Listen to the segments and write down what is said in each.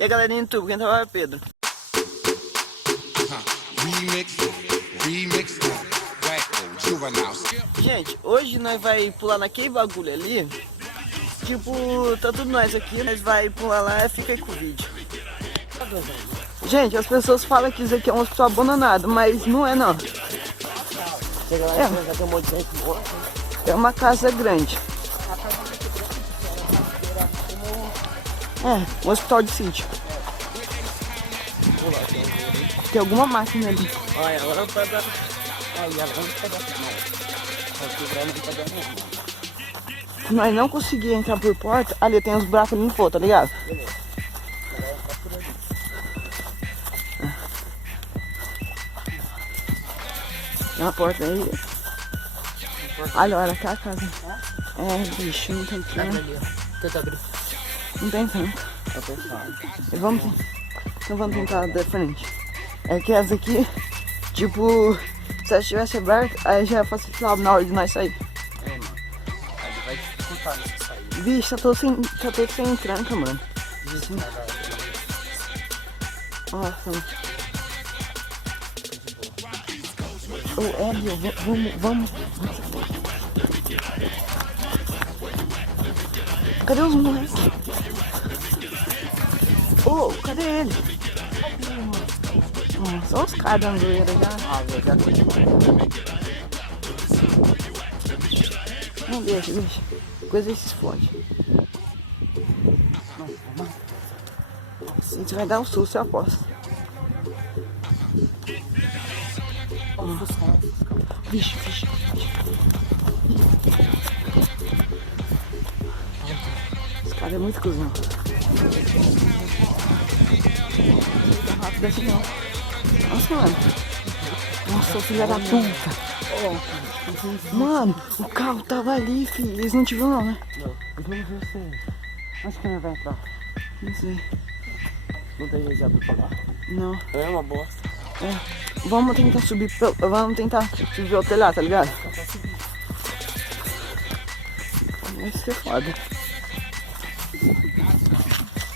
E a galerinha do YouTube, quem tava é Pedro. Gente, hoje nós vai pular naquele bagulho ali. Tipo, tá tudo nós aqui, nós vai pular lá e fica aí com o vídeo. Gente, as pessoas falam que isso aqui é um hospital abandonado, mas não é não. É uma casa grande. É, um hospital de sítio. Tem alguma máquina ali. Olha, agora vai dar. Aí, agora vai dar. Se nós não conseguir entrar por porta, ali tem os buracos limpos, tá ligado? Tem uma porta aí. Olha aquela casa. É, bicho, não tem tanto. Tenta abrir. Não tem tanto. Então vamos tentar da frente. É que essa aqui, tipo, se ela estivesse aberta, aí já facilitava na hora de nós sair. É, mano. Aí vai dificultar nessa saída. Vixe, tá todo sem tranca, mano. Isso, Nossa, mano. Ô, Hélio, vamos. Cadê os moleques? Ô, cadê ele? Só os caras da zoeira já. Ah, velho, já tô demais. Não, deixa. Coisa se explode. A gente vai dar um susto, eu aposto. Vixe. Esse cara é muito cuzão. Não tá rápido assim não. Nossa, mano. Nossa, filha da puta. Mano, o carro tava ali, filho. Eles não te viram não, né? Não, eles não viram você. Onde que nós vai entrar? Não sei. Não tem jeito de abrir pra lá. Não. É uma bosta. É. Vamos tentar subir o telhado, tá ligado? Vai ser foda.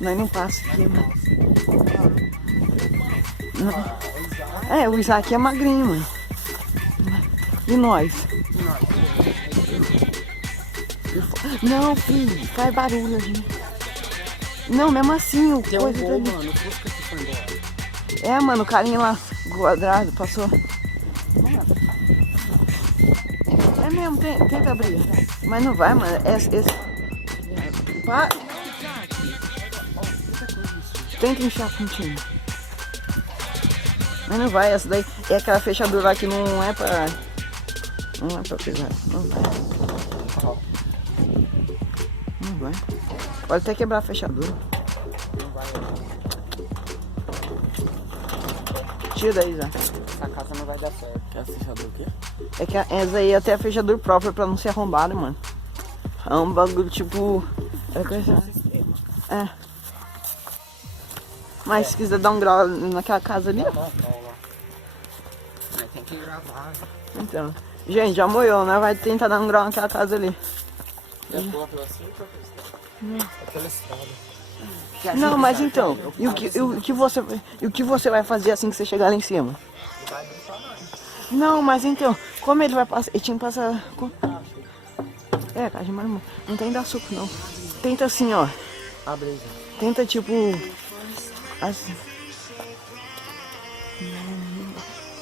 Nós não passa aqui, mano. Não. É, o Isaac é magrinho, mano. E nós? Não, filho, faz barulho ali. Não, mesmo assim, o Tem um coisa gol, dali. mano. O Fusca que foi embora. É, mano, o carinha lá, quadrado, passou. É mesmo, tenta abrir. Mas não vai, mano. Tenta encher contigo. Mas não vai, essa daí é aquela fechadura lá que não é pra pesar. Não vai. Não vai. Pode até quebrar a fechadura. Não vai. Tira daí, Zé. Essa casa não vai dar certo. Quer fechador o quê? É que essa aí até a fechadura própria pra não ser arrombada, mano. É um bagulho tipo. É. Mas se quiser dar um grau naquela casa ali. Não, lá. Mas tem que gravar. Então. Gente, já moiou, né? Vai tentar dar um grau naquela casa ali. Quer pular pela cima ou pela estrada? É pela estrada. Não, mas então. E o que você vai fazer assim que você chegar lá em cima? Não, mas então. Como ele vai passar. Ele tinha que passar. É, cara, mas não tem dar suco não. Tenta assim, ó. Abre aí, Tenta tipo. Assim.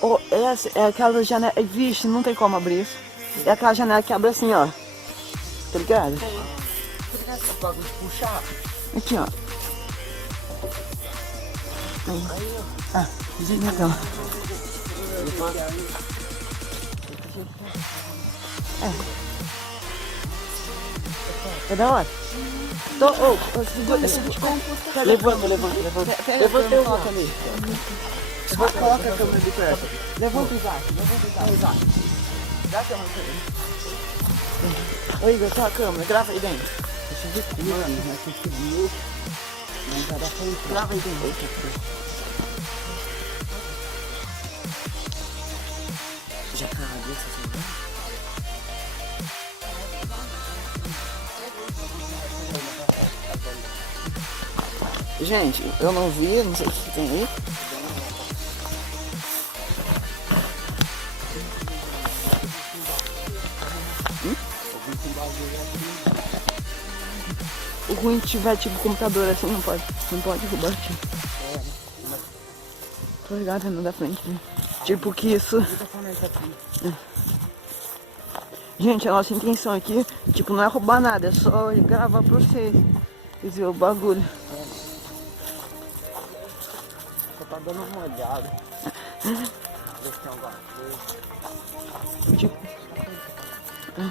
Oh, essa é aquela janela. Vixe, não tem como abrir isso. É aquela janela que abre assim, ó. Tá ligado? Puxar. Aqui, ó. Aí. Ah, então. É da hora. Levanta. Levanta e coloca ali. Coloca a câmera de perto. Levanta o Isaac. Dá a câmera pra ele. Ô Igor, só a câmera, grava aí dentro. Deixa eu ver aqui, mano. Mas tem que subir. Não vai dar pra entrar. Grava aí dentro. Já cagou essa semana? Gente, eu não vi, não sei o que tem aí. O ruim de tiver tipo computador assim, não pode roubar aqui. Tô ligado, não da frente, né? Tipo que isso. Gente, a nossa intenção aqui, tipo, não é roubar nada, é só gravar pra vocês. Quer dizer, o bagulho. Só tá dando uma olhada. Ver se tem alguma coisa. Tipo. Tem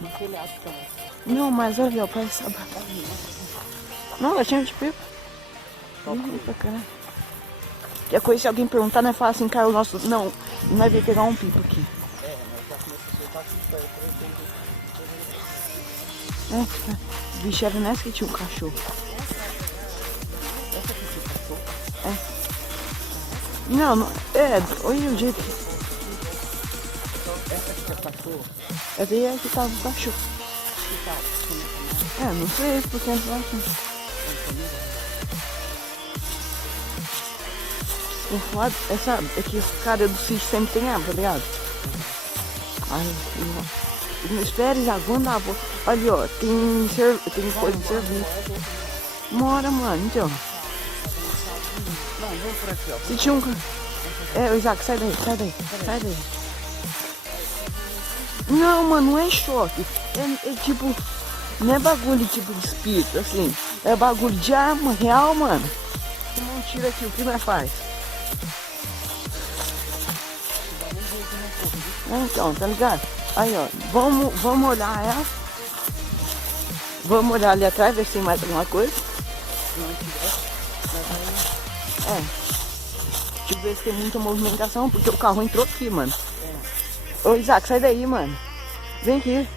um telhado também. Não, mas olha, ó, parece. Não, tinha de pipa. Ih, pra caralho. Que coisa, se alguém perguntar, não é fácil assim, caiu o nosso. Não, não vai vir pegar um pipa aqui. É, mas já começou a soltar tudo pra eu É, bicho, era nessa que tinha um cachorro. Essa aqui tinha cachorro? Não, não, olha o jeito que. Essa aqui é cachorro? É daí é que tava o cachorro. Não sei, porque eu acho. O foda é que os caras do sítio sempre tem água, tá ligado? Ai, não espere já, vamos dar a volta. Olha, ó, tem coisa de serviço. Mora, mano, então. Não, vamos por aqui, ó. Se tinha um. O Isaac, sai daí. Não, mano, não é choque. É tipo. Não é bagulho tipo de espírito, assim. É bagulho de arma real, mano. Se não tira aqui, o que nós faz? Então, tá ligado? Aí, ó, vamos olhar ela. Vamos olhar ali atrás, ver se tem mais alguma coisa. Se não tiver, deixa eu ver se tem muita movimentação, porque o carro entrou aqui, mano. Ô, Isaac, sai daí, mano. Vem aqui.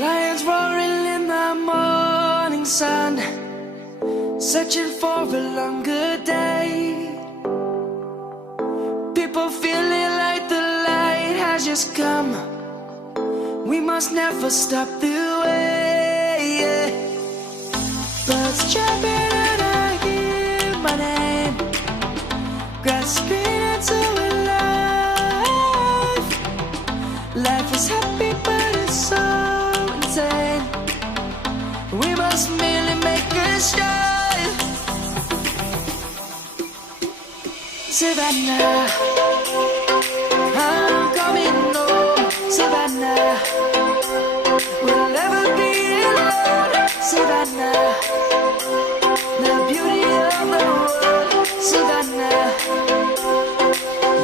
Lions roaring in the morning sun, searching for a longer day. People feeling like the light has just come. We must never stop the way. Birds chirping and I hear my name, grasping into life. Life is happy but it's so insane. We must merely make a start. Savannah, I'm coming home. Savannah, we'll never be alone. Savannah, the beauty of the world. Savannah,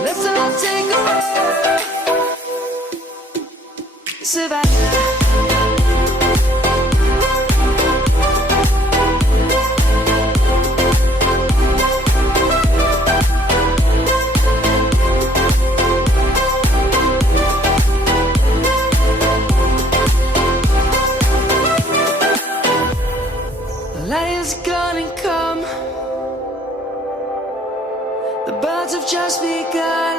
let's all take a walk. Savannah. Lion's gonna come. The birds have just begun.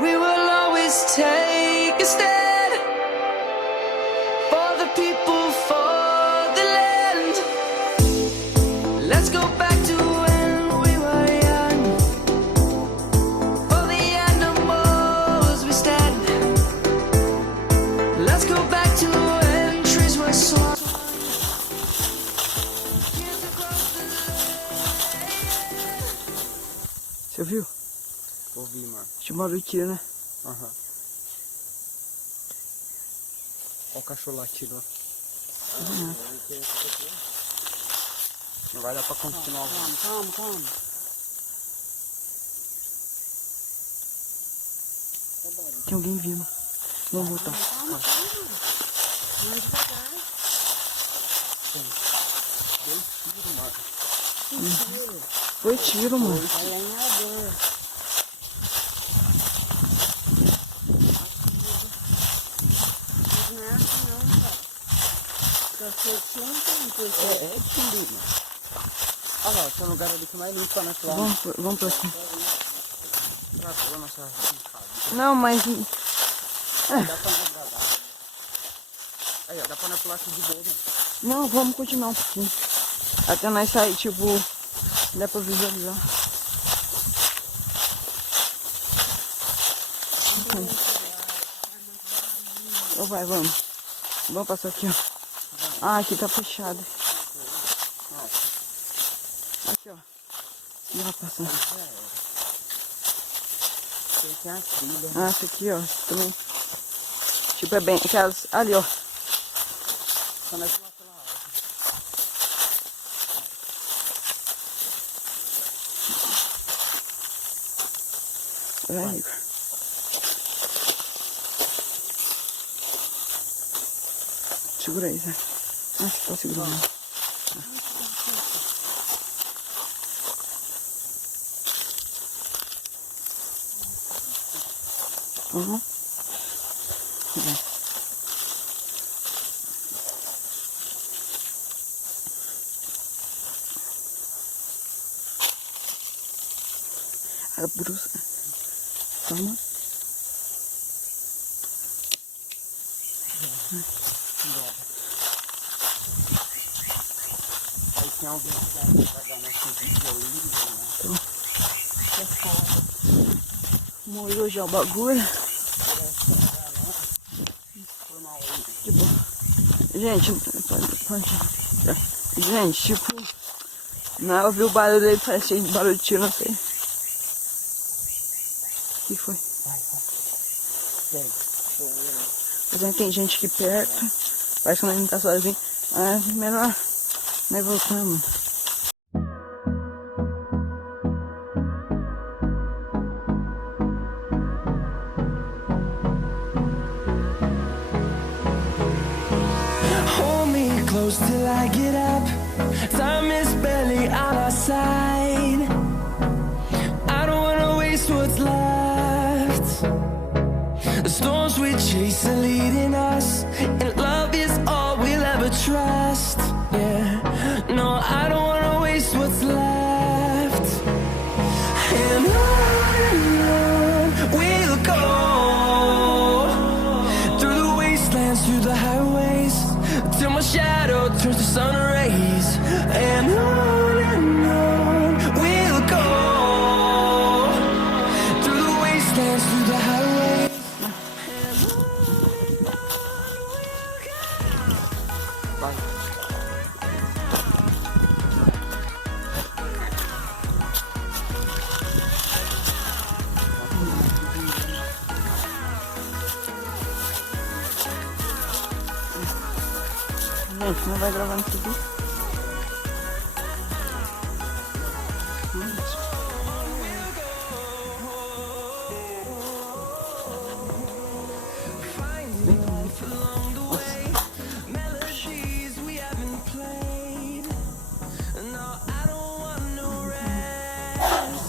We will always take a stand for the people, for the land. Let's go back to when we were young. For the animals we stand. Let's go back to when trees were swung. Você viu? Ouvi, mano. Tinha um barulho aqui, né? Aham. Olha o cachorro latindo, ó. Não vai dar pra continuar. Calma. Tem alguém vindo. Vamos voltar. Foi tiro, mano. É lindo. Olha lá, tem um lugar ali que mais limpo na tua. Vamos pra aqui. Pra nossa. Não, mas... Dá pra nadar. Aí, ó, dá pra pular aqui de boa, né? Não, vamos continuar um pouquinho. Até nós sair, tipo... Dá pra visualizar. Ô, vai, vamos. Vamos passar aqui, ó. Ah, aqui tá fechado. Aqui, ó. Dá pra passar. Tem a trilha. Ah, essa aqui, ó. Também. Tipo, é bem... Aquelas... Ali, ó. Quando é que lá pela água. Vai, Igor. Segura aí, Zé. Ah, você tá segurando. Uhum. Vai. A bruxa. Toma. Aí tem alguém que vai dar nosso vídeo aí, né? Molhou já o bagulho. De boa. Gente, pode. Gente, tipo... Não, eu vi o barulho dele, parece barulho de tiro, não sei. O que foi? Mas aí tem gente aqui perto. Parece que nós não tá sozinho. Mas melhor nós voltamos. Hold me close till I get up. Time is barely on our side. I don't wanna waste what's left. The storms we chase are leading us, and love is all we'll ever trust. Yeah, no, I don't wanna waste what's left. And on we'll go, through the wastelands, through the highways, till my shadow turns to sun rays. And on we'll go, through the wastelands, through the highways. Gente, não vai gravando isso aqui.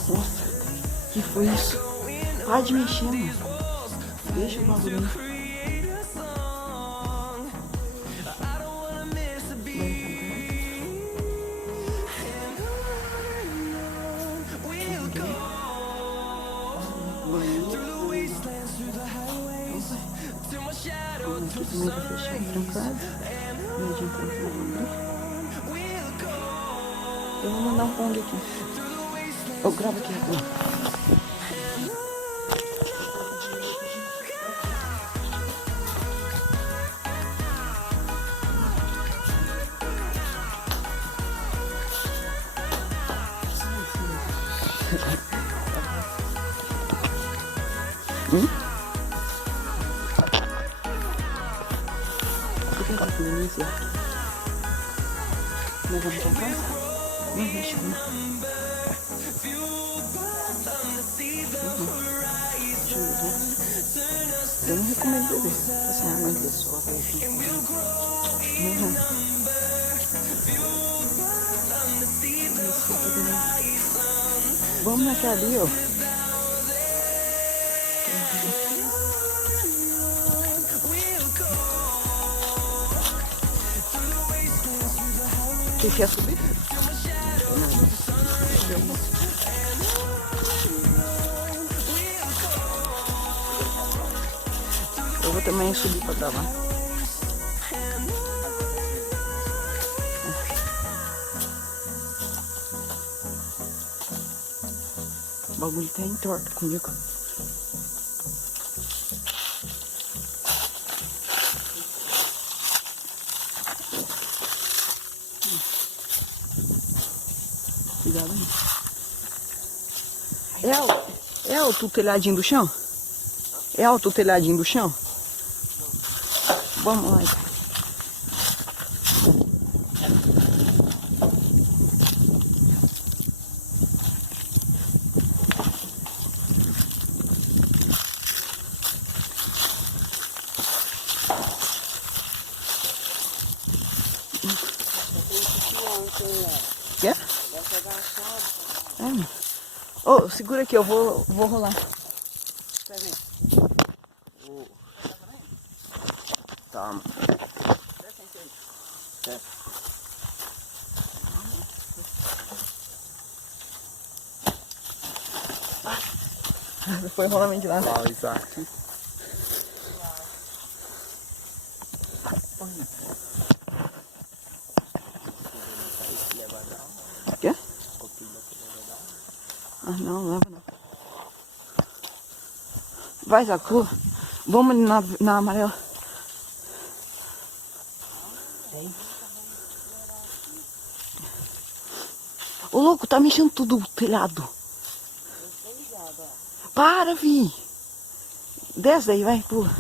Nossa, que foi isso? Para de mexer, mano. Deixa o bagulho. Aqui também tá fechado, trancado. Medinho trancado. Eu vou mandar um pong aqui. Eu gravo aqui agora. Por que tá aqui no início? Nós vamos pra casa? Não, deixa eu ver. Eu não recomendo beber. Assim, a mãe pessoa. Vamos naquela ali, ó. Você quer subir? Eu vou também subir pra gravar. O bagulho tá entorto comigo. Cuidado aí. É alto o telhadinho do chão? É alto o telhadinho do chão? Vamos lá. Quer? Ô, segura aqui, eu vou rolar. Toma. Foi rolamento de lá. Fala, Isaac. Quer? Ah, não, leva não. Vai, Zacu. Vamos ali na amarela. Ô, louco, tá mexendo tudo o telhado. Para, vi. Desce aí, vai, pula.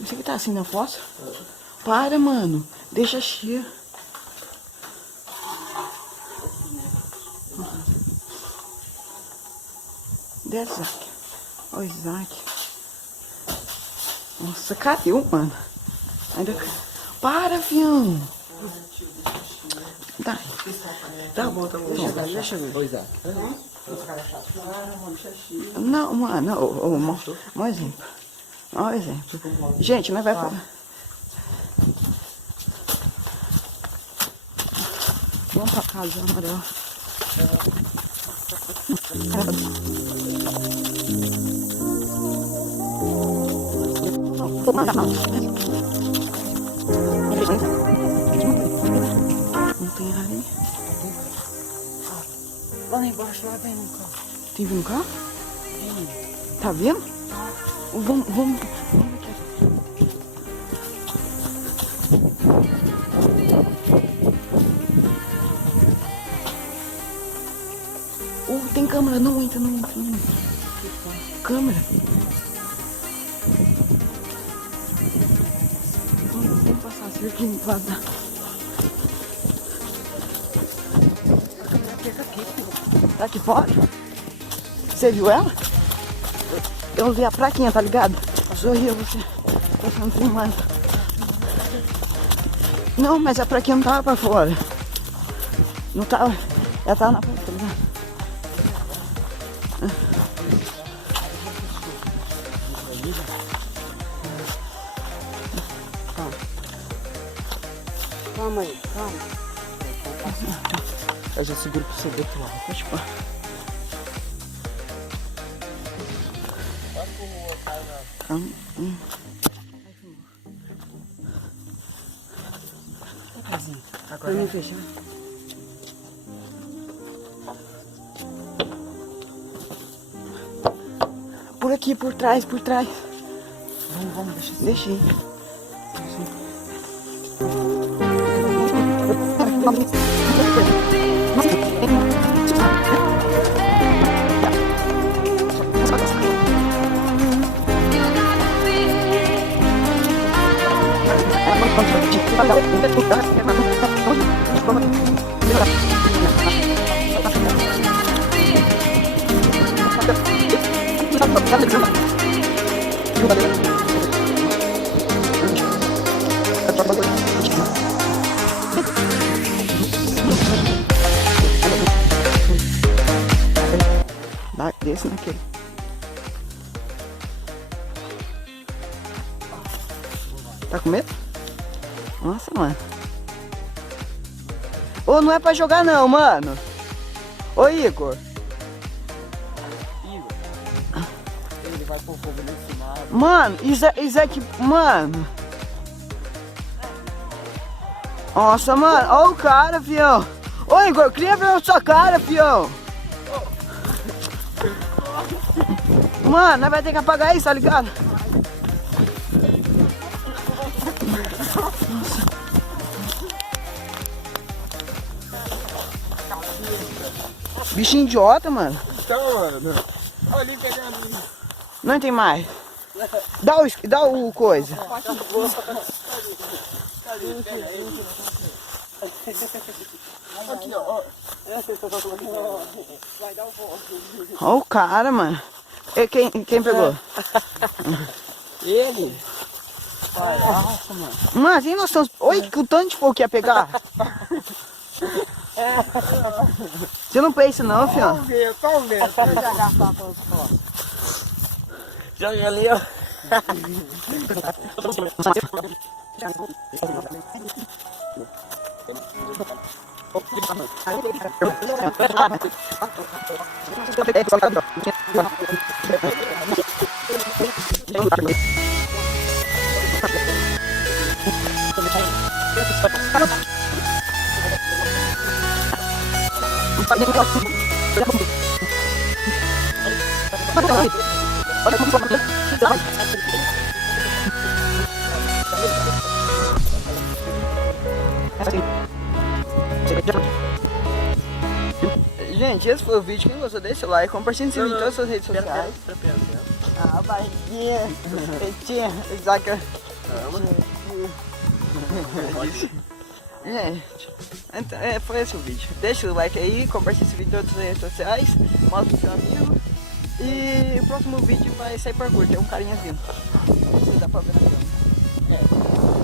Isso aqui tá assim na fossa? Para, mano. Deixa cheio. Desce, Isaac. Ó, Isaac. Nossa, caiu, mano. Ainda... Para, fião. Tá. Tá bom, tá bom. Deixa eu ver. Ô, Isaac. Não, mano. Um exemplo. Um exemplo. Gente, nós vai falar. Vamos pra casa, amarela. Não tem ali. Lá embaixo, lá vem um carro. Tem vindo um carro? Tá vendo? Vamos aqui. Tem câmera, não entra. Câmera. Vamos passar, se ver que vai dar. Tá aqui fora? Você viu ela? Eu vi a plaquinha, tá ligado? Sorriu você. Você não filmando. Não, mas a plaquinha não tava pra fora. Não tava. Ela tava na porta, tá ligado? Calma aí, calma. Eu já seguro pro seu outro lado. Pode pôr. Calma. Agora vamos fechar. Por aqui, por trás. Vamos, deixa assim. Deixa aí. Desse naquele. Tá com medo? Nossa, mano. Ô, não é pra jogar não, mano. Ô, Igor. Ele vai pôr fogo nesse mar. Mano, isso aqui... Mano. Nossa, mano. Ó o cara, fião. Ô, Igor, eu queria ver a sua cara, fião. Mano, nós vai ter que apagar isso, tá ligado? Bichinho idiota, mano. Então, mano. Olha ali pegando ali. Não tem mais. Dá o coisa. Aqui, ó. Ó o cara, mano. E quem pegou? Ele? Mano, tem noção. Oi, que o tanto de fogo que ia pegar. Você não pensa não, fião. Vamos ver. Joga ali, ó. Gente, esse foi o vídeo. Quem gostou, deixa o like, compartilha esse vídeo em todas as suas redes sociais. Ah, barriguinha. Tinha, saca. Gente, então, foi esse o vídeo. Deixa o like aí, compartilha esse vídeo em todas as redes sociais, mostra pro seu amigo. E o próximo vídeo vai sair por curto, é um carinha vindo. Não sei se dá pra ver na câmera.